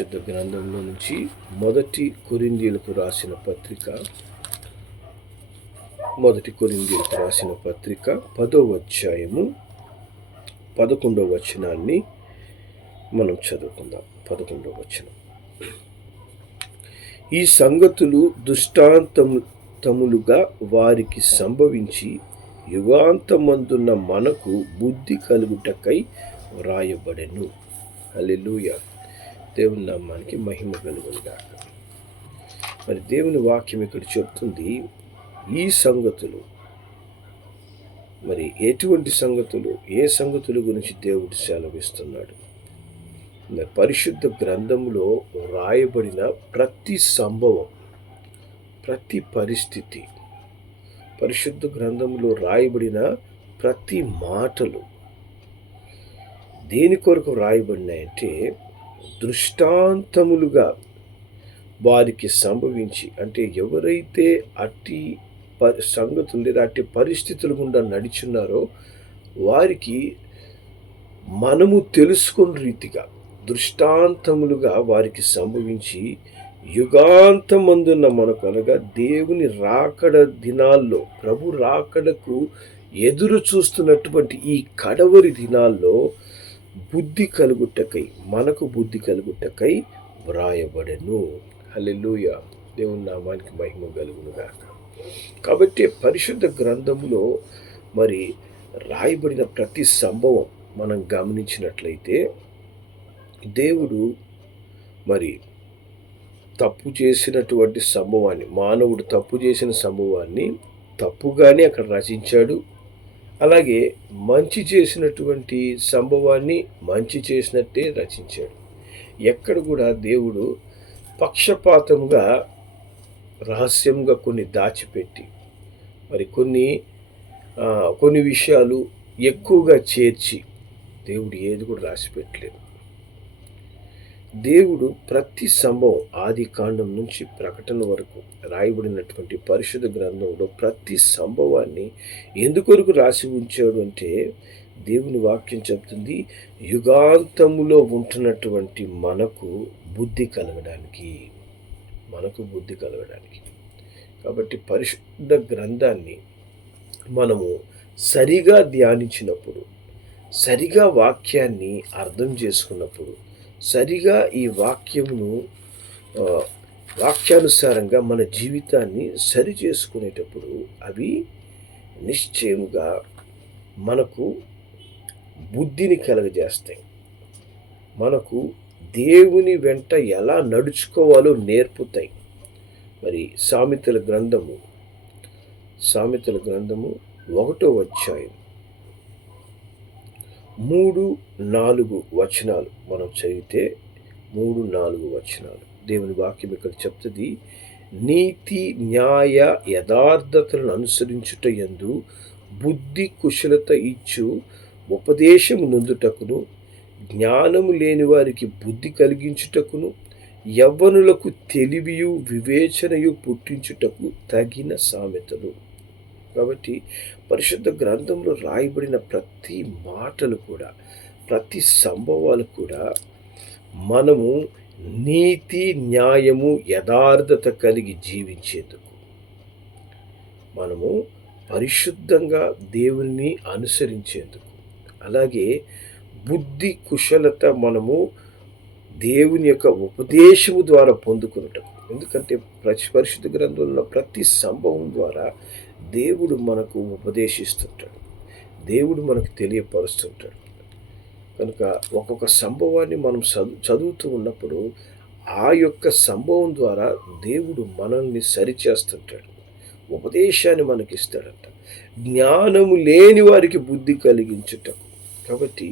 పరిశుద్ధ గ్రంథంలో నుంచి మొదటి కొరింథీయులకు రాసిన పత్రిక 10వ అధ్యాయము 11వ వచనాన్ని మనం చదువుకుందాం. 11వ వచనం. ఈ సంగతులు దృష్టాంతములుగా వారికి సంభవించి యుగాంతమందున్న మనకు బుద్ధి కలుగుటకై వ్రాయబడెను. హల్లెలూయా. దేవుని నామానికి మహిమ కలుగునుగాక. మరి దేవుని వాక్యం ఇక్కడ చెప్తుంది, ఈ సంగతులు, మరి ఎటువంటి సంగతులు, ఏ సంగతుల గురించి దేవుడు సెలవిస్తున్నాడు? పరిశుద్ధ గ్రంథంలో రాయబడిన ప్రతి సంభవం, ప్రతి పరిస్థితి, పరిశుద్ధ గ్రంథంలో రాయబడిన ప్రతి మాటలు దేని కొరకు రాయబడినాయంటే దృష్టాంతములుగా వారికి సంభవించి, అంటే ఎవరైతే అట్టి సంగతులు లేదా అట్టి పరిస్థితుల గుండా నడిచున్నారో వారికి మనము తెలుసుకున్న రీతిగా దృష్టాంతములుగా వారికి సంభవించి యుగాంతమందున్న మనకు, అనగా దేవుని రాకడ దినాల్లో, ప్రభు రాకడకు ఎదురు చూస్తున్నటువంటి ఈ కడవరి దినాల్లో బుద్ధి కలుగుటకై, మనకు బుద్ధి కలుగుటకై వ్రాయబడెను. హల్లెలూయా. దేవుని నామానికి మహిమ కలుగునుగాక. కాబట్టి పరిశుద్ధ గ్రంథంలో మరి రాయబడిన ప్రతి సంభవం మనం గమనించినట్లయితే, దేవుడు మరి తప్పు చేసినటువంటి సంభవాన్ని, మానవుడు తప్పు చేసిన సంభవాన్ని తప్పుగానే అక్కడ రచించాడు. అలాగే మంచి చేసినటువంటి సంభవాన్ని మంచి చేసినట్టే రచించాడు. ఎక్కడ కూడా దేవుడు పక్షపాతంగా, రహస్యంగా కొన్ని దాచిపెట్టి, మరి కొన్ని విషయాలు ఎక్కువగా చేర్చి దేవుడు ఏది కూడా రాసిపెట్టలేదు. దేవుడు ప్రతి సంభవం, ఆది కాండం నుంచి ప్రకటన వరకు రాయబడినటువంటి పరిశుద్ధ గ్రంథంలో ప్రతి సంభవాన్ని ఎందుకొరకు రాసి ఉంచాడు అంటే, దేవుని వాక్యం చెప్తుంది, యుగాంతములో ఉంటున్నటువంటి మనకు బుద్ధి కలగడానికి, మనకు బుద్ధి కలగడానికి. కాబట్టి పరిశుద్ధ గ్రంథాన్ని మనము సరిగా ధ్యానించినప్పుడు, సరిగా వాక్యాన్ని అర్థం చేసుకున్నప్పుడు, సరిగా ఈ వాక్యానుసారంగా మన జీవితాన్ని సరి చేసుకునేటప్పుడు అవి నిశ్చయముగా మనకు బుద్ధిని కలగజేస్తాయి. మనకు దేవుని వెంట ఎలా నడుచుకోవాలో నేర్పుతాయి. మరి సామెతల గ్రంథము 1వ అధ్యాయం 3-4 వచనాలు మనం చదివితే, 3-4 వచనాలు దేవుని వాక్యం ఇక్కడ చెప్తుంది, నీతి న్యాయ యథార్థతలను అనుసరించుట యందు బుద్ధి కుశలత ఇచ్చు ఉపదేశము నొందుటకును, జ్ఞానము లేని వారికి బుద్ధి కలిగించుటకును, యవ్వనులకు తెలివియు వివేచనయు పుట్టించుటకు తగిన సామెతలు. కాబట్టి పరిశుద్ధ గ్రంథంలో రాయబడిన ప్రతి మాటలు కూడా, ప్రతి సంభవాలు కూడా మనము నీతి న్యాయము యథార్థత కలిగి జీవించేందుకు, మనము పరిశుద్ధంగా దేవుని అనుసరించేందుకు, అలాగే బుద్ధి కుశలత మనము దేవుని యొక్క ఉపదేశము ద్వారా పొందుకున్నటం. ఎందుకంటే పరిశుద్ధ గ్రంథంలో ప్రతి సంభవం ద్వారా దేవుడు మనకు ఉపదేశిస్తుంటాడు, దేవుడు మనకు తెలియపరుస్తుంటాడు. కనుక ఒక్కొక్క సంభవాన్ని మనం చదువుతూ ఉన్నప్పుడు ఆ యొక్క సంభవం ద్వారా దేవుడు మనల్ని సరిచేస్తుంటాడు, ఉపదేశాన్ని మనకిస్తాడంట. జ్ఞానము లేని వారికి బుద్ధి కలిగించటం. కాబట్టి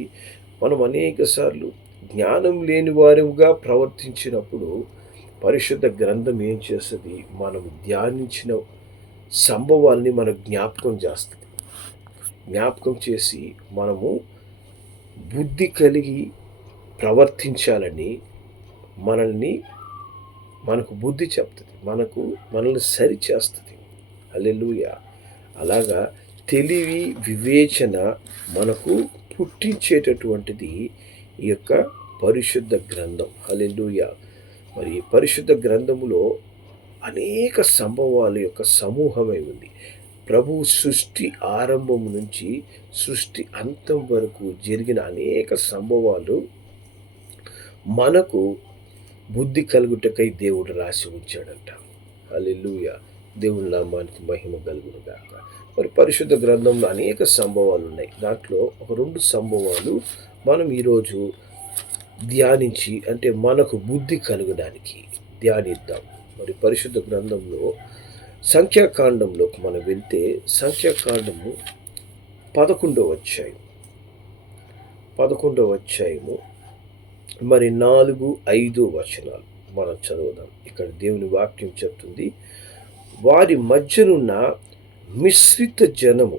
మనం అనేక సార్లు జ్ఞానం లేని వారిగా ప్రవర్తించినప్పుడు పరిశుద్ధ గ్రంథం ఏం చేస్తుంది, మనం ధ్యానించిన సంభవాల్ని మనకు జ్ఞాపకం చేస్తుంది. జ్ఞాపకం చేసి మనము బుద్ధి కలిగి ప్రవర్తించాలని మనకు బుద్ధి చెప్తుంది, మనల్ని సరిచేస్తుంది. హల్లెలూయా. అలాగా తెలివి వివేచన మనకు పుట్టించేటటువంటిది ఈ యొక్క పరిశుద్ధ గ్రంథం. హల్లెలూయా. మరి ఈ పరిశుద్ధ గ్రంథములో అనేక సంభవాల యొక్క సమూహమై ఉంది. ప్రభు సృష్టి ఆరంభం నుంచి సృష్టి అంతం వరకు జరిగిన అనేక సంభవాలు మనకు బుద్ధి కలుగుటకై దేవుడు రాసి ఉంచాడంట. హల్లెలూయా. దేవుని నామానికి మహిమ కలుగును గాక. మరి పరిశుద్ధ గ్రంథంలో అనేక సంభవాలు ఉన్నాయి. దాంట్లో ఒక 2 సంభవాలు మనం ఈరోజు ధ్యానించి, అంటే మనకు బుద్ధి కలగడానికి ధ్యానిద్దాం. మరి పరిశుద్ధ గ్రంథంలో సంఖ్యాకాండంలోకి మనం వెళ్తే, సంఖ్యాకాండము 11వ అధ్యాయము మరి 4, 5 వచనాలు మనం చదువుదాం. ఇక్కడ దేవుని వాక్యం చెప్తుంది, వారి మధ్యనున్న మిశ్రిత జనము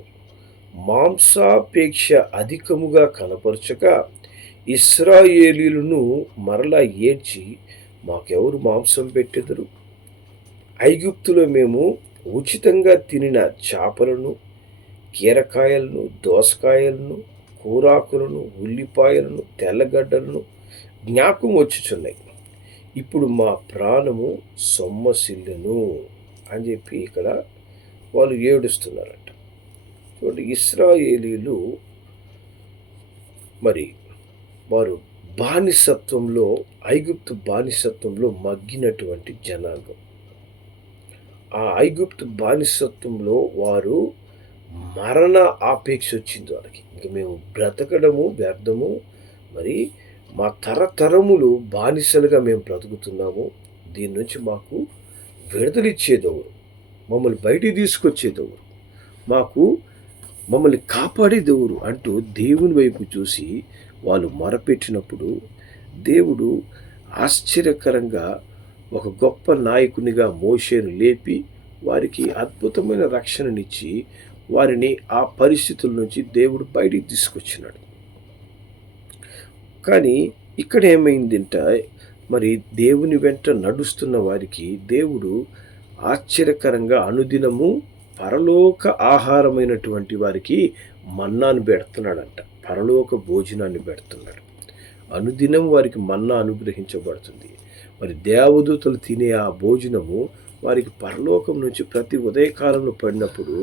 మాంసాపేక్ష అధికముగా కనపరచక ఇశ్రాయేలీయులను మరలా ఏడ్చి, మాకెవరు మాంసం పెట్టెదరు? ఐగుప్తులో మేము ఉచితంగా తినిన చేపలను, కీరకాయలను, దోసకాయలను, కూరాకులను, ఉల్లిపాయలను, తెల్లగడ్డలను జ్ఞాపకం వచ్చుచున్నాయి. ఇప్పుడు మా ప్రాణము సొమ్మసిల్లును అని చెప్పి ఇక్కడ వాళ్ళు ఏడుస్తున్నారంట. చూడండి, ఇశ్రాయేలీలు మరి వారు బానిసత్వంలో, ఐగుప్తు బానిసత్వంలో మగ్గినటువంటి జనాంగం. ఆ ఐగుప్తు బానిసత్వంలో వారు మరణ ఆపేక్ష వచ్చింది వాళ్ళకి. ఇంక మేము బ్రతకడము వ్యర్థము, మరి మా తరతరములు బానిసలుగా మేము బ్రతుకుతున్నాము, దీని నుంచి మాకు విడుదలిచ్చేదెవరు? మమ్మల్ని బయటికి తీసుకొచ్చేదెవరు? మమ్మల్ని కాపాడేదెవరు అంటూ దేవుని వైపు చూసి వాళ్ళు మొరపెట్టినప్పుడు దేవుడు ఆశ్చర్యకరంగా ఒక గొప్ప నాయకునిగా మోషేను లేపి వారికి అద్భుతమైన రక్షణనిచ్చి వారిని ఆ పరిస్థితుల నుంచి దేవుడు బయటికి తీసుకొచ్చినాడు. కానీ ఇక్కడ ఏమైందంటే, మరి దేవుని వెంట నడుస్తున్న వారికి దేవుడు ఆశ్చర్యకరంగా అనుదినము పరలోక ఆహారమైనటువంటి వారికి మన్నాను పెడుతున్నాడంట. పరలోక భోజనాన్ని పెడుతున్నాడు. అనుదినం వారికి మన్నా అనుగ్రహించబడుతుంది. మరి దేవదూతలు తినే ఆ భోజనము వారికి పరలోకం నుంచి ప్రతి ఉదయకాలంలో పడినప్పుడు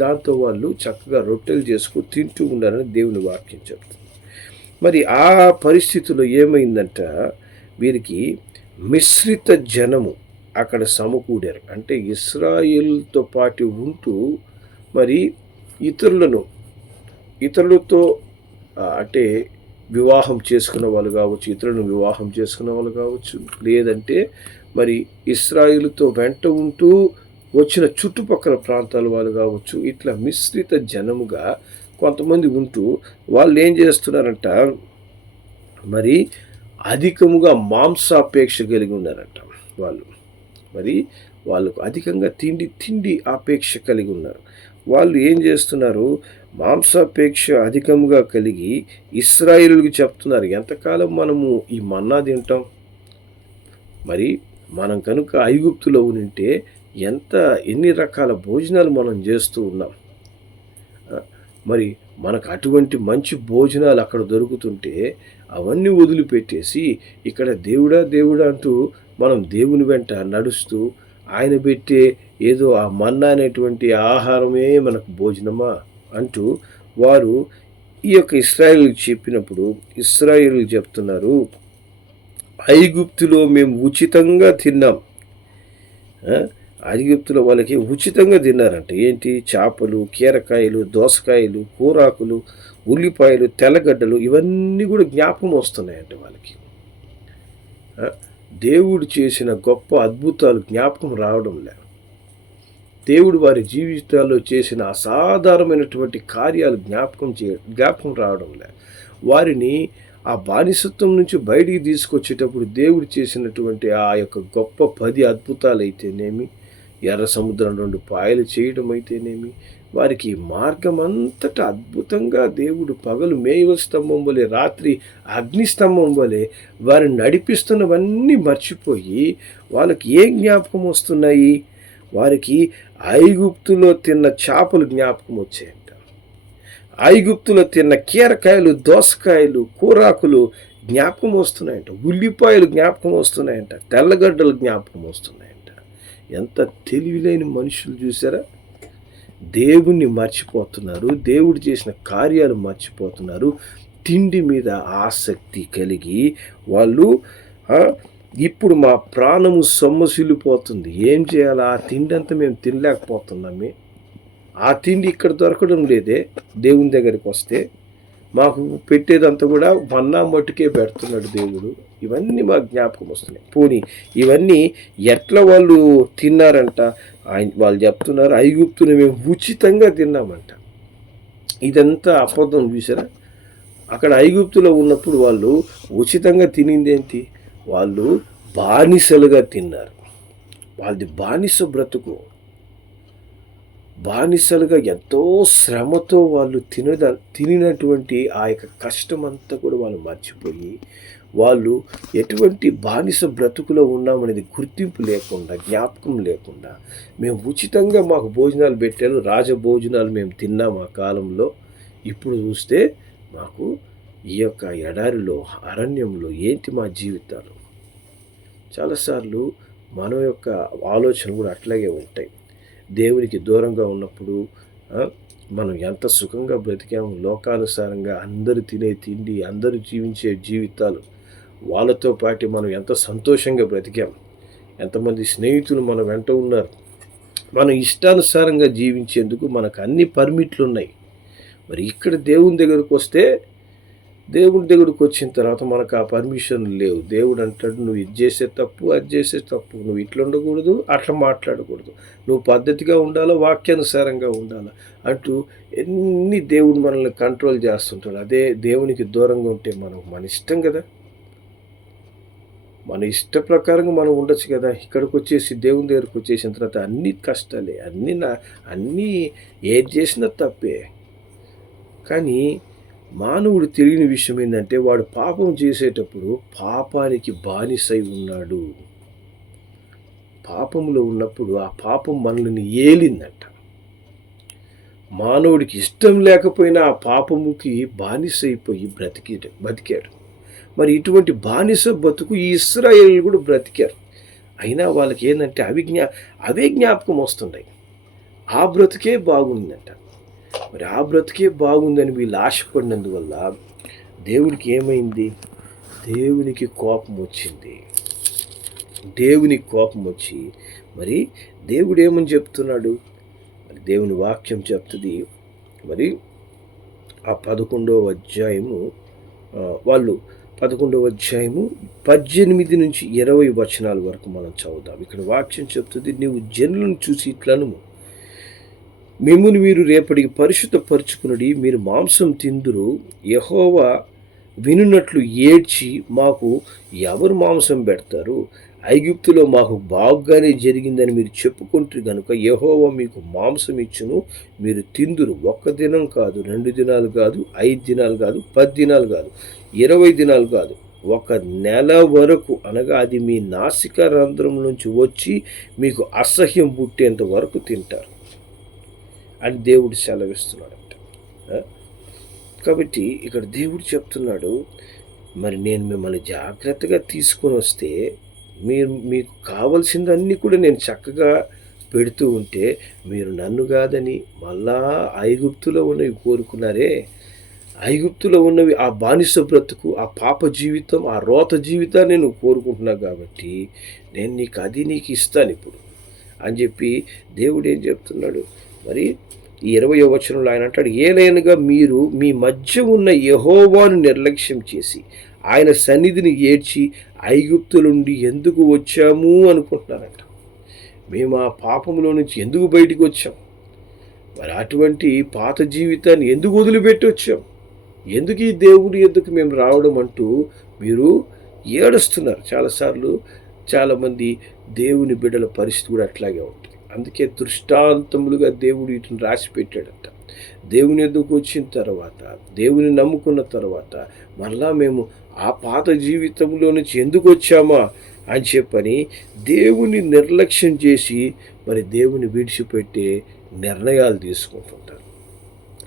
దాంతో వాళ్ళు చక్కగా రొట్టెలు చేసుకుని తింటూ ఉండాలని దేవుని వాక్యం చెప్తుంది. మరి ఆ పరిస్థితిలో ఏమైందంట, వీరికి మిశ్రిత జనము అక్కడ సమకూడారు. అంటే ఇశ్రాయేలుతో పాటు ఉంటూ మరి ఇతరులతో అంటే వివాహం చేసుకున్న వాళ్ళు కావచ్చు, ఇతరులను వివాహం చేసుకున్న వాళ్ళు కావచ్చు, లేదంటే మరి ఇశ్రాయేలుతో వెంట ఉంటూ వచ్చిన చుట్టుపక్కల ప్రాంతాల వాళ్ళు కావచ్చు, ఇట్లా మిశ్రిత జనముగా కొంతమంది ఉంటూ వాళ్ళు ఏం చేస్తున్నారంట, మరి అధికముగా మాంసాపేక్ష కలిగి ఉన్నారంట. వాళ్ళకు అధికంగా తిండి ఆపేక్ష కలిగి ఉన్నారు. వాళ్ళు ఏం చేస్తున్నారు, మాంసాపేక్ష అధికంగా కలిగి ఇశ్రాయేలుకి చెప్తున్నారు, ఎంతకాలం మనము ఈ మన్నా తింటాం? మరి మనం కనుక ఐగుప్తులో ఉంటే ఎన్ని రకాల భోజనాలు మనం చేస్తూ ఉన్నాం. మరి మనకు అటువంటి మంచి భోజనాలు అక్కడ దొరుకుతుంటే అవన్నీ వదిలిపెట్టేసి ఇక్కడ దేవుడా అంటూ మనం దేవుని వెంట నడుస్తూ ఆయన పెట్టే ఏదో ఆ మన్నా అనేటువంటి ఆహారమే మనకు భోజనమా అంటూ వారు ఈ యొక్క ఇశ్రాయేలుకి చెప్పినప్పుడు ఇశ్రాయేలు చెప్తున్నారు, ఐగుప్తులో మేము ఉచితంగా తిన్నాం. ఐగుప్తులో వాళ్ళకి ఉచితంగా తిన్నారంట. ఏంటి? చేపలు, కీరకాయలు, దోసకాయలు, కూరాకులు, ఉల్లిపాయలు, తెల్లగడ్డలు, ఇవన్నీ కూడా జ్ఞాపకం వస్తున్నాయంట వాళ్ళకి. దేవుడు చేసిన గొప్ప అద్భుతాలు జ్ఞాపకం రావడం లే. దేవుడు వారి జీవితాల్లో చేసిన అసాధారణమైనటువంటి కార్యాలు జ్ఞాపకం రావడం లే. వారిని ఆ బానిసత్వం నుంచి బయటికి తీసుకొచ్చేటప్పుడు దేవుడు చేసినటువంటి ఆ యొక్క గొప్ప 10 అద్భుతాలు అయితేనేమి, ఎర్ర సముద్రం 2 పాయలు చేయడం అయితేనేమి, వారికి మార్గం అంతటా అద్భుతంగా దేవుడు పగలు మేఘ స్తంభం వలె, రాత్రి అగ్నిస్తంభం వలె వారిని నడిపిస్తున్నవన్నీ మర్చిపోయి వాళ్ళకి ఏ జ్ఞాపకం వస్తున్నాయి? వారికి ఐగుప్తులో తిన్న చేపలు జ్ఞాపకం వచ్చాయంట. ఐగుప్తులో తిన్న కీరకాయలు, దోసకాయలు, కూరాకులు, జ్ఞాపకం వస్తున్నాయంట, ఉల్లిపాయలు జ్ఞాపకం వస్తున్నాయంట, తెల్లగడ్డలు జ్ఞాపకం వస్తున్నాయంట. ఎంత తెలివిలేని మనుషులు చూసారా? దేవుణ్ణి మర్చిపోతున్నారు, దేవుడు చేసిన కార్యాలు మర్చిపోతున్నారు. తిండి మీద ఆసక్తి కలిగి వాళ్ళు ఇప్పుడు మా ప్రాణము సొమ్మసిల్లిపోతుంది, ఏం చేయాలి, ఆ తిండి అంతా మేము తినలేకపోతున్నామే, ఆ తిండి ఇక్కడ దొరకడం లేదే, దేవుని దగ్గరికి వస్తే మాకు పెట్టేదంతా కూడా మన్నా మట్టుకే పెడుతున్నాడు దేవుడు. ఇవన్నీ మాకు జ్ఞాపకం వస్తున్నాయి. పోనీ ఇవన్నీ ఎట్లా వాళ్ళు తిన్నారంట? వాళ్ళు చెప్తున్నారు, ఐగుప్తుని మేము ఉచితంగా తిన్నామంట. ఇదంతా అబద్ధం. చూసారా? అక్కడ ఐగుప్తులో ఉన్నప్పుడు వాళ్ళు ఉచితంగా తినిందేంటి? వాళ్ళు బానిసలుగా తిన్నారు. వాళ్ళది బానిస బ్రతుకు. బానిసలుగా ఎంతో శ్రమతో వాళ్ళు తినినటువంటి ఆ యొక్క కష్టం అంతా కూడా వాళ్ళు మర్చిపోయి, వాళ్ళు ఎటువంటి బానిస బ్రతుకులో ఉన్నామనేది గుర్తింపు లేకుండా, జ్ఞాపకం లేకుండా, మేము ఉచితంగా మాకు భోజనాలు పెట్టారు, రాజభోజనాలు మేము తిన్నాం ఆ కాలంలో. ఇప్పుడు చూస్తే మాకు ఈ యొక్క ఎడారిలో, అరణ్యంలో ఏంటి మా జీవితాలు? చాలాసార్లు మన యొక్క ఆలోచన కూడా అట్లాగే ఉంటాయి. దేవునికి దూరంగా ఉన్నప్పుడు మనం ఎంత సుఖంగా బ్రతికాము, లోకానుసారంగా అందరూ తినే తిండి, అందరూ జీవించే జీవితాలు, వాళ్ళతో పాటు మనం ఎంత సంతోషంగా బ్రతికాం, ఎంతమంది స్నేహితులు మన వెంట ఉన్నారు. మనం ఇష్టానుసారంగా జీవించేందుకు మనకు అన్ని పర్మిట్లు ఉన్నాయి. మరి ఇక్కడ దేవుని దగ్గరకు వస్తే, దేవుడి దగ్గరకు వచ్చిన తర్వాత మనకు ఆ పర్మిషన్ లేవు. దేవుడు అంటాడు, నువ్వు ఇది చేసే తప్పు, అది చేసే తప్పు, నువ్వు ఇట్లా ఉండకూడదు, అట్లా మాట్లాడకూడదు, నువ్వు పద్ధతిగా ఉండాలా, వాక్యానుసారంగా ఉండాలా అంటూ ఎన్ని దేవుడు మనల్ని కంట్రోల్ చేస్తుంటాడు. అదే దేవునికి దూరంగా ఉంటే మనం మన ఇష్టం కదా, మన ఇష్ట ప్రకారంగా మనం ఉండొచ్చు కదా. ఇక్కడికి వచ్చేసి దేవుని దగ్గరకు వచ్చేసిన తర్వాత అన్ని కష్టాలే, అన్నీ ఏది చేసినా తప్పే. కానీ మానవుడు తెలియని విషయం ఏంటంటే, వాడు పాపం చేసేటప్పుడు పాపానికి బానిసై ఉన్నాడు. పాపంలో ఉన్నప్పుడు ఆ పాపం మనల్ని ఏలిందంట. మానవుడికి ఇష్టం లేకపోయినా ఆ పాపముకి బానిసైపోయి బతికాడు. మరి ఇటువంటి బానిస బతుకు ఈ ఇశ్రాయేలు కూడా బ్రతికారు. అయినా వాళ్ళకి ఏంటంటే అవే జ్ఞాపకం వస్తున్నాయి. ఆ బ్రతుకే బాగుందంట. మరి ఆ బ్రతుకే బాగుందని వీళ్ళు ఆశపడినందువల్ల దేవుడికి ఏమైంది? దేవునికి కోపం వచ్చింది. దేవునికి కోపం వచ్చి మరి దేవుడు ఏమని చెప్తున్నాడు? మరి దేవుని వాక్యం చెప్తుంది. మరి ఆ 11వ అధ్యాయము వాళ్ళు 11వ అధ్యాయము 18 నుంచి 20 వచనాల వరకు మనం చదువుదాం. ఇక్కడ వాక్యం చెప్తుంది, నీవు జనులను చూసి ఇట్లను, మిమ్మును మీరు రేపటికి పరిశుద్ధపరచుకునుడి, మీరు మాంసం తిందురు, యెహోవా వినున్నట్లు ఏడ్చి, మాకు ఎవరు మాంసం పెడతారు? ఐగుప్తులో మాకు బాగుగానే జరిగిందని మీరు చెప్పుకుంటారు గనుక యెహోవా మీకు మాంసం ఇచ్చును, మీరు తిందురు. 1 దినం కాదు, 2 దినాలు కాదు, 5 దినాలు కాదు, 10 దినాలు కాదు, 20 దినాలు కాదు, 1 నెల వరకు, అనగా అది మీ నాసిక రంధ్రం నుంచి వచ్చి మీకు అసహ్యం పుట్టేంత వరకు తింటారు అని దేవుడు సెలవిస్తున్నాడంట. కాబట్టి ఇక్కడ దేవుడు చెప్తున్నాడు, మరి నేను మిమ్మల్ని జాగ్రత్తగా తీసుకొని వస్తే, మీకు కావలసిందన్నీ కూడా నేను చక్కగా పెడుతూ ఉంటే, మీరు నన్ను కాదని మళ్ళా ఐగుప్తులో ఉన్నవి కోరుకున్నారే. ఐగుప్తులో ఉన్నవి ఆ బానిస బ్రతుకు, ఆ పాప జీవితం, ఆ రోత జీవితాన్ని నువ్వు కోరుకుంటున్నావు కాబట్టి నేను నీకు ఇస్తాను ఇప్పుడు అని చెప్పి దేవుడు ఏం చెప్తున్నాడు? మరి ఈ 20వ వచనంలో ఆయన అంటాడు, ఏలైనగా మీరు మీ మధ్య ఉన్న యెహోవాను నిర్లక్ష్యం చేసి ఆయన సన్నిధిని ఏడ్చి ఐగుప్తుల నుండి ఎందుకు వచ్చాము అనుకుంటున్నారంట. మేము ఆ పాపంలో నుంచి ఎందుకు బయటికి వచ్చాం? మరి అటువంటి పాత జీవితాన్ని ఎందుకు వదిలిపెట్టి వచ్చాం? ఎందుకు ఈ దేవుడు ఎందుకు మేము రావడం అంటూ మీరు ఏడుస్తున్నారు. చాలాసార్లు చాలామంది దేవుని బిడ్డల పరిస్థితి కూడా అట్లాగే ఉంటుంది. అందుకే దృష్టాంతములుగా దేవుడు వీటిని రాసి పెట్టాడట. దేవుని ఎదుకు వచ్చిన తర్వాత, దేవుని నమ్ముకున్న తర్వాత మరలా మేము ఆ పాత జీవితంలో నుంచి ఎందుకు వచ్చామా అని చెప్పని దేవుని నిర్లక్ష్యం చేసి మరి దేవుని విడిచిపెట్టే నిర్ణయాలు తీసుకుంటుంటారు.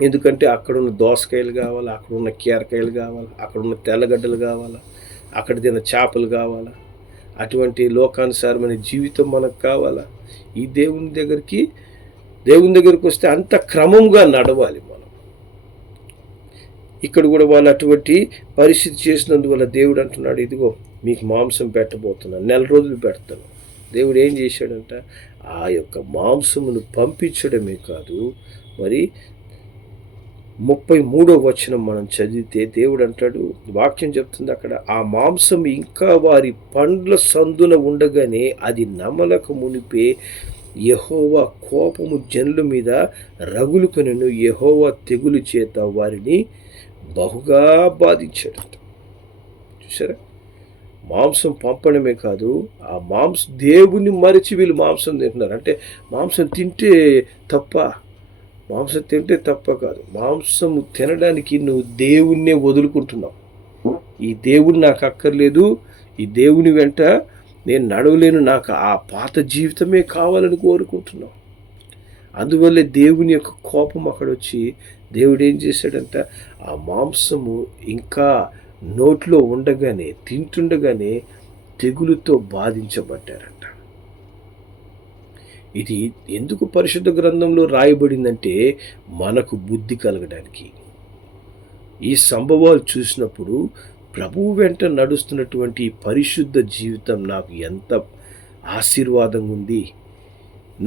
ఎందుకంటే అక్కడున్న దోసకాయలు కావాలా, అక్కడున్న కీరకాయలు కావాలా, అక్కడున్న తెల్లగడ్డలు కావాలా, అక్కడ తిన్న చేపలు కావాలా, అటువంటి లోకానుసారమైన జీవితం మనకు కావాలా. ఈ దేవుని దగ్గరికి వస్తే అంత క్రమంగా నడవాలి మనం. ఇక్కడ కూడా వాళ్ళు అటువంటి పరిస్థితి చేసినందువల్ల దేవుడు అంటున్నాడు, ఇదిగో మీకు మాంసం పెట్టబోతున్నాను, 4 రోజులు పెడతాను. దేవుడు ఏం చేశాడంట, ఆ యొక్క మాంసమును పంపించడమే కాదు, మరి 33వ వచనం మనం చదివితే దేవుడు అంటాడు, వాక్యం చెప్తుంది అక్కడ, ఆ మాంసం ఇంకా వారి పండ్ల సందున ఉండగానే అది నమలక మునిపే యెహోవా కోపము జనుల మీద రగులుకొనెను, యెహోవా తెగులు చేత వారిని బహుగా బాధించాడంట. చూసారా, మాంసం పంపడమే కాదు, ఆ దేవుని మరిచి వీళ్ళు మాంసం తింటున్నారు. అంటే మాంసం తింటే తప్ప కాదు, మాంసం తినడానికి నువ్వు దేవుణ్ణే వదులుకుంటున్నావు. ఈ దేవుడు నాకు అక్కర్లేదు, ఈ దేవుని వెంట నేను నడవలేను, నాకు ఆ పాత జీవితమే కావాలని కోరుకుంటున్నావు. అందువల్లే దేవుని యొక్క కోపం అక్కడ వచ్చి దేవుడు ఏం చేశాడంట, ఆ మాంసము ఇంకా నోట్లో ఉండగానే, తింటుండగానే తెగులుతో బాధించబడ్డారంట. ఇది ఎందుకు పరిశుద్ధ గ్రంథంలో రాయబడిందంటే మనకు బుద్ధి కలగడానికి. ఈ సంభవాలు చూసినప్పుడు ప్రభువు వెంట నడుస్తున్నటువంటి పరిశుద్ధ జీవితం నాకు ఎంత ఆశీర్వాదంగా ఉంది,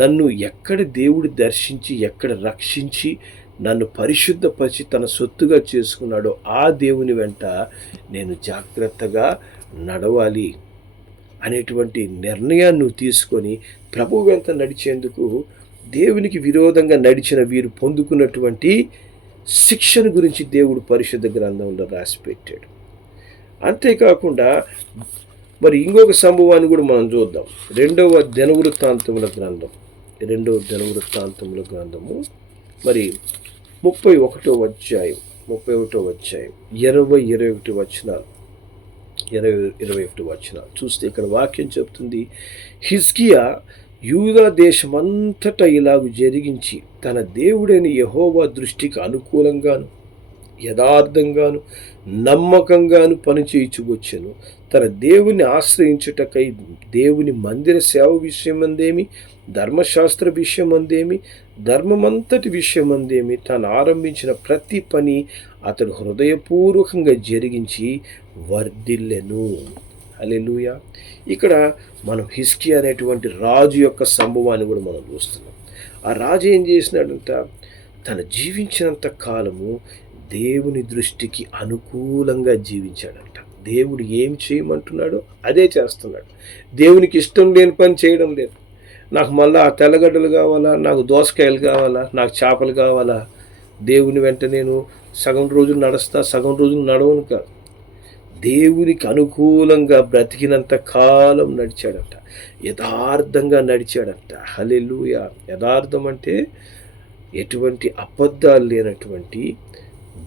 నన్ను ఎక్కడ దేవుడు దర్శించి, ఎక్కడ రక్షించి, నన్ను పరిశుద్ధపరిచి తన సొత్తుగా చేసుకున్నాడో ఆ దేవుని వెంట నేను జాగ్రత్తగా నడవాలి అనేటువంటి నిర్ణయాన్ని నువ్వు తీసుకొని ప్రభువు వెంట నడిచేందుకు దేవునికి విరోధంగా నడిచిన వీరు పొందుకున్నటువంటి శిక్షణ గురించి దేవుడు పరిశుద్ధ గ్రంథంలో రాసిపెట్టాడు. అంతేకాకుండా మరి ఇంకొక సంభవాన్ని కూడా మనం చూద్దాం. 2వ దినవృత్తాంతముల గ్రంథము మరి 31వ అధ్యాయం 20-21 వచనాలు చూస్తే ఇక్కడ వాక్యం చెప్తుంది, హిజ్కియా యూదా దేశమంతటా ఇలాగు జరిగించి తన దేవుడైన యెహోవా దృష్టికి అనుకూలంగాను యథార్థంగాను నమ్మకంగాను పనిచేయచ్చు వచ్చెను. తన దేవుని ఆశ్రయించుటకై దేవుని మందిర సేవ విషయమందేమి, ధర్మశాస్త్ర విషయమందేమి, ధర్మమంతటి విషయమందేమి తాను ఆరంభించిన ప్రతి పని అతడు హృదయపూర్వకంగా జరిగించి వర్ధిల్లెను. హల్లెలూయా. ఇక్కడ మనం హిజ్కియా అనేటువంటి రాజు యొక్క సంభవాన్ని కూడా మనం చూస్తున్నాం. ఆ రాజు ఏం చేసినాడంట, తను జీవించినంత కాలము దేవుని దృష్టికి అనుకూలంగా జీవించాడంట. దేవుడు ఏం చేయమంటున్నాడో అదే చేస్తున్నాడు. దేవునికి ఇష్టం లేని పని చేయడం లేదు. నాకు మళ్ళీ ఆ తెల్లగడ్డలు కావాలా, నాకు దోసకాయలు కావాలా, నాకు చేపలు కావాలా, దేవుని వెంట నేను సగం రోజులు నడుస్తా, సగం రోజులు నడవను కాదు. దేవునికి అనుకూలంగా బ్రతికినంత కాలం నడిచాడంట, యథార్థంగా నడిచాడంట. హల్లెలూయా. యథార్థం అంటే ఎటువంటి అబద్ధాలు లేనటువంటి,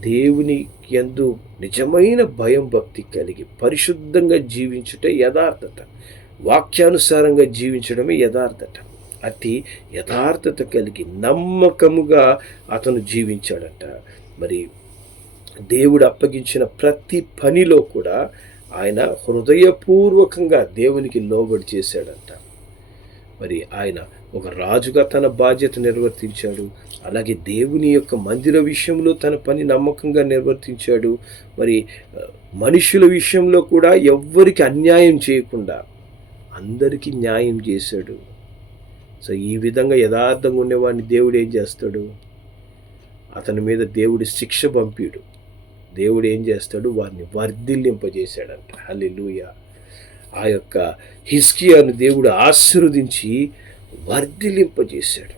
దేవుని యందు నిజమైన భయం భక్తి కలిగి పరిశుద్ధంగా జీవించుటే యథార్థత. వాక్యానుసారంగా జీవించడమే యథార్థత. అతి యథార్థత కలిగి నమ్మకముగా అతను జీవించాడంట. మరి దేవుడు అప్పగించిన ప్రతి పనిలో కూడా ఆయన హృదయపూర్వకంగా దేవునికి లోబడి చేశాడంట. మరి ఆయన ఒక రాజుగా తన బాధ్యత నిర్వర్తించాడు. అలాగే దేవుని యొక్క మందిర విషయంలో తన పని నమ్మకంగా నిర్వర్తించాడు. మరి మనుషుల విషయంలో కూడా ఎవ్వరికి అన్యాయం చేయకుండా అందరికీ న్యాయం చేశాడు. సో ఈ విధంగా యథార్థంగా ఉండేవాడిని దేవుడు ఏం చేస్తాడు, అతని మీద దేవుడి శిక్ష పంపిడు. దేవుడు ఏం చేస్తాడు, వారిని వర్ధిల్లింపజేశాడంట. హల్లెలూయా. ఆ యొక్క హిజ్కియాను దేవుడు ఆశీర్వదించి వర్ధిల్లింపజేశాడు.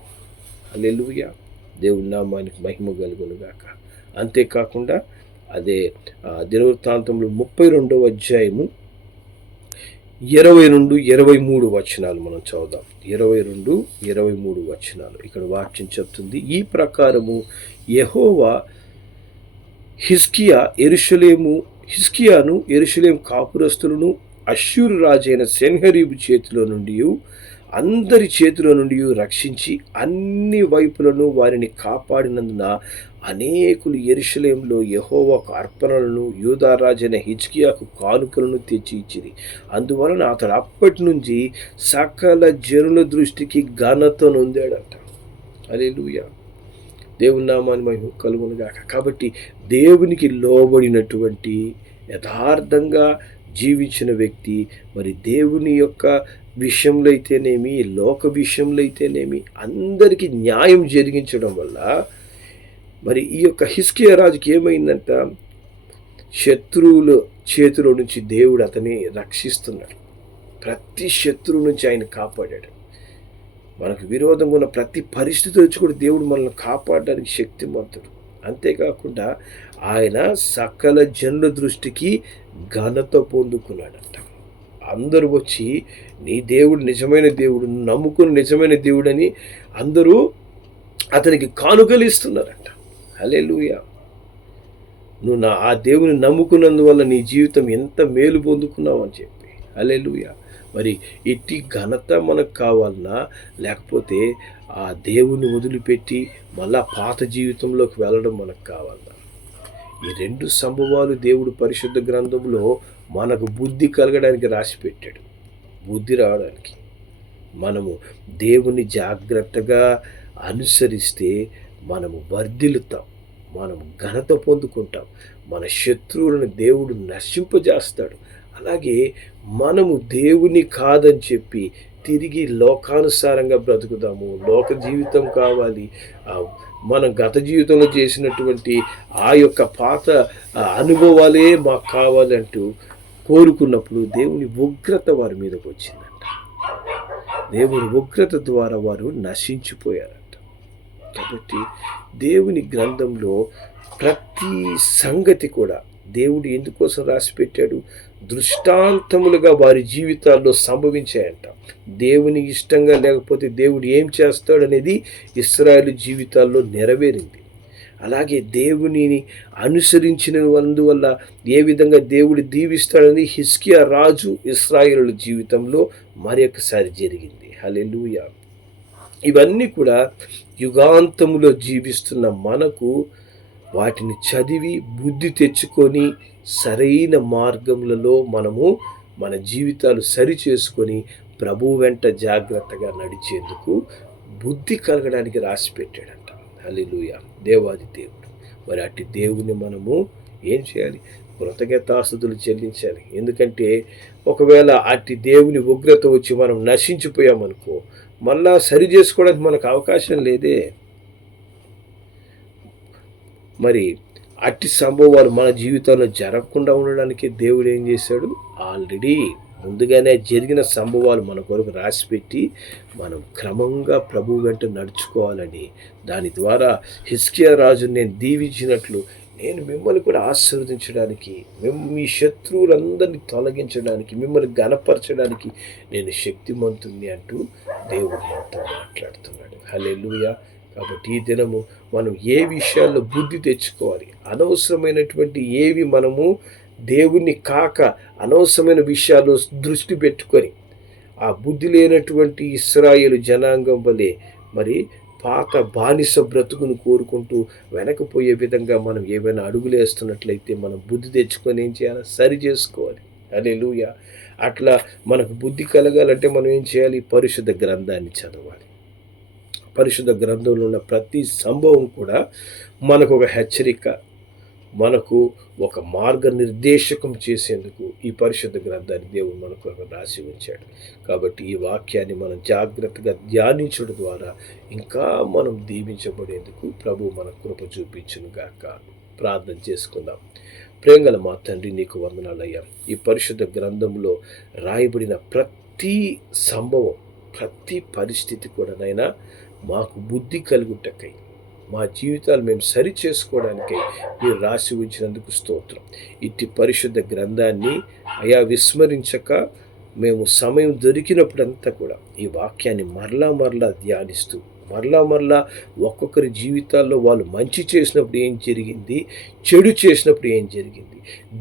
హల్లెలూయా. దేవుని నామానికి మహిమ కలుగునుగాక. అంతేకాకుండా అదే దినవృత్తాంతంలో 32వ అధ్యాయము 22-23 వచనాలు మనం చదువుదాం. 22-23 వచనాలు ఇక్కడ వాక్యం చెప్తుంది, ఈ ప్రకారము యెహోవా హిజ్కియాను యెరూషలేము కాపురస్తులను అష్షూరు రాజైన సెన్హెరీబు చేతిలో నుండి అందరి చేతిలో నుండి రక్షించి అన్ని వైపులను వారిని కాపాడినందున అనేకులు యెరూషలేములో యెహోవాకు అర్పణలను యూదారాజైన హిజ్కియాకు కానుకలను తెచ్చి ఇచ్చిరి. అందువలన అతడు అప్పటి నుంచి సకల జనుల దృష్టికి ఘనత నొందాడంట. హల్లెలూయా. దేవుని నామాన్ని మహిమ కలుగునుగాక. కాబట్టి దేవునికి లోబడినటువంటి యథార్థంగా జీవించిన వ్యక్తి మరి దేవుని యొక్క విషయంలో అయితేనేమి, లోక విషయంలో అయితేనేమి అందరికీ న్యాయం జరిగించడం వల్ల మరి ఈ యొక్క హిజ్కియా రాజుకి ఏమైందంట, శత్రువుల చేతిలో నుంచి దేవుడు అతన్ని రక్షిస్తున్నాడు. ప్రతి శత్రువు నుంచి ఆయన కాపాడాడు. మనకు విరోధంగా ఉన్న ప్రతి పరిస్థితి వచ్చి కూడా దేవుడు మనల్ని కాపాడడానికి శక్తిమంతుడు. అంతేకాకుండా ఆయన సకల జనుల దృష్టికి ఘనత పొందుకున్నాడంట. అందరూ వచ్చి నీ దేవుడు నిజమైన దేవుడు, నమ్ముకుని నిజమైన దేవుడని అందరూ అతనికి కానుకలు ఇస్తున్నారంట. హల్లెలూయా. నువ్వు ఆ దేవుని నమ్ముకున్నందువల్ల నీ జీవితం ఎంత మేలు పొందుకున్నావు అని చెప్పి. హల్లెలూయా. మరి ఇట్టి ఘనత మనకు కావాలన్నా, లేకపోతే ఆ దేవుని వదిలిపెట్టి మళ్ళా పాత జీవితంలోకి వెళ్ళడం మనకు కావాలన్నా? ఈ రెండు సంభవాలు దేవుడు పరిశుద్ధ గ్రంథంలో మనకు బుద్ధి కలగడానికి రాసి పెట్టాడు. బుద్ధి రావడానికి మనము దేవుని జాగ్రత్తగా అనుసరిస్తే మనము వర్ధిల్లుతాం, మనము ఘనత పొందుకుంటాం, మన శత్రువులను దేవుడు నశింపజేస్తాడు. అలాగే మనము దేవుని కాదని చెప్పి తిరిగి లోకానుసారంగా బ్రతుకుదాము, లోక జీవితం కావాలి, మనం గత జీవితంలో చేసినటువంటి ఆ యొక్క పాత అనుభవాలే మాకు కావాలంటూ కోరుకున్నప్పుడు దేవుని ఉగ్రత వారి మీదకి వచ్చిందంట. దేవుని ఉగ్రత ద్వారా వారు నశించిపోయారంట. కాబట్టి దేవుని గ్రంథంలో ప్రతి సంగతి కూడా దేవుడు ఎందుకోసం రాసి పెట్టాడు? దృష్టాంతములుగా వారి జీవితాల్లో సంభవించాయంట. దేవుని ఇష్టంగా లేకపోతే దేవుడు ఏం చేస్తాడనేది ఇశ్రాయేలు జీవితాల్లో నెరవేరింది. అలాగే దేవునిని అనుసరించినందువల్ల ఏ విధంగా దేవుడు దీవిస్తాడని హిజ్కియా రాజు ఇశ్రాయేలు జీవితంలో మరొకసారి జరిగింది. హల్లెలూయా. ఇవన్నీ కూడా యుగాంతములో జీవిస్తున్న మనకు వాటిని చదివి బుద్ధి తెచ్చుకొని సరైన మార్గములలో మనము మన జీవితాలు సరి చేసుకొని ప్రభువు వెంట జాగ్రత్తగా నడిచేందుకు బుద్ధి కలగడానికి రాసి పెట్టాడంట. హల్లెలూయా. దేవాది దేవుడు. మరి అట్టి దేవుని మనము ఏం చేయాలి? కృతజ్ఞతాస్తుతులు చెల్లించాలి. ఎందుకంటే ఒకవేళ అట్టి దేవుని ఉగ్రత వచ్చి మనం నశించిపోయామనుకో, మళ్ళా సరి చేసుకోవడానికి మనకు అవకాశం లేదే. మరి అట్టి సంభవాలు మన జీవితంలో జరగకుండా ఉండడానికి దేవుడు ఏం చేశాడు? ఆల్రెడీ ముందుగానే జరిగిన సంభవాలు మన కొరకు రాసిపెట్టి మనం క్రమంగా ప్రభువు వెంట నడుచుకోవాలని, దాని ద్వారా హిజ్కియా రాజుని నేను దీవించినట్లు నేను మిమ్మల్ని కూడా ఆశీర్వదించడానికి, మీ శత్రువులందరినీ తొలగించడానికి, మిమ్మల్ని ఘనపరచడానికి నేను శక్తిమంతుణ్ణి అంటూ దేవుడు మనతో మాట్లాడుతున్నాడు. హల్లెలూయా. కాబట్టి ఈ దినము మనం ఏ విషయాల్లో బుద్ధి తెచ్చుకోవాలి, అనవసరమైనటువంటి ఏవి మనము దేవుణ్ణి కాక అనవసరమైన విషయాల్లో దృష్టి పెట్టుకొని ఆ బుద్ధి లేనటువంటి ఇశ్రాయేలు జనాంగం వలె మరి పాత బానిస బ్రతుకును కోరుకుంటూ వెనకపోయే విధంగా మనం ఏమైనా అడుగులు వేస్తున్నట్లయితే మనం బుద్ధి తెచ్చుకొని ఏం చేయాలి? సరి చేసుకోవాలి. హల్లెలూయా. అట్లా మనకు బుద్ధి కలగాలంటే మనం ఏం చేయాలి? పరిశుద్ధ గ్రంథాన్ని చదవాలి. పరిశుద్ధ గ్రంథంలో ఉన్న ప్రతి సంభవం కూడా మనకు ఒక హెచ్చరిక, మనకు ఒక మార్గనిర్దేశకం చేసేందుకు ఈ పరిశుద్ధ గ్రంథాన్ని దేవుడు మనకు రాసి ఉంచాడు. కాబట్టి ఈ వాక్యాన్ని మనం జాగ్రత్తగా ధ్యానించడం ద్వారా ఇంకా మనం దీవించబడేందుకు ప్రభు మన కృప చూపించును గాక. ప్రార్థన చేసుకుందాం. ప్రేమగల మా తండ్రి, నీకు వందనాలయ్యా. ఈ పరిశుద్ధ గ్రంథంలో రాయబడిన ప్రతి సంభవం, ప్రతి పరిస్థితి కూడా నైనా మాకు బుద్ధి కలుగుటకై, మా జీవితాలు మేము సరి చేసుకోవడానికై మీరు రాసి ఉంచినందుకు స్తోత్రం. ఇట్టి పరిశుద్ధ గ్రంథాన్ని అయా విస్మరించక మేము సమయం దొరికినప్పుడంతా కూడా ఈ వాక్యాన్ని మరలా ధ్యానిస్తూ, మరలా ఒక్కొక్కరి జీవితాల్లో వాళ్ళు మంచి చేసినప్పుడు ఏం జరిగింది, చెడు చేసినప్పుడు ఏం జరిగింది,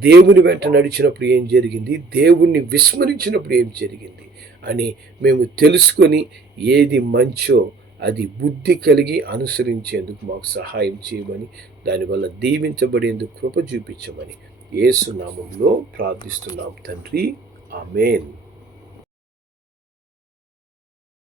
దేవుని వెంట నడిచినప్పుడు ఏం జరిగింది, దేవుణ్ణి విస్మరించినప్పుడు ఏం జరిగింది, అని మేము తెలుసుకొని ఏది మంచో అది బుద్ధి కలిగి అనుసరించేందుకు మాకు సహాయం చేయమని, దానివల్ల దీవించబడేందుకు కృప చూపించమని యేసు నామములో ప్రార్థిస్తున్నాం తండ్రి. ఆమేన్.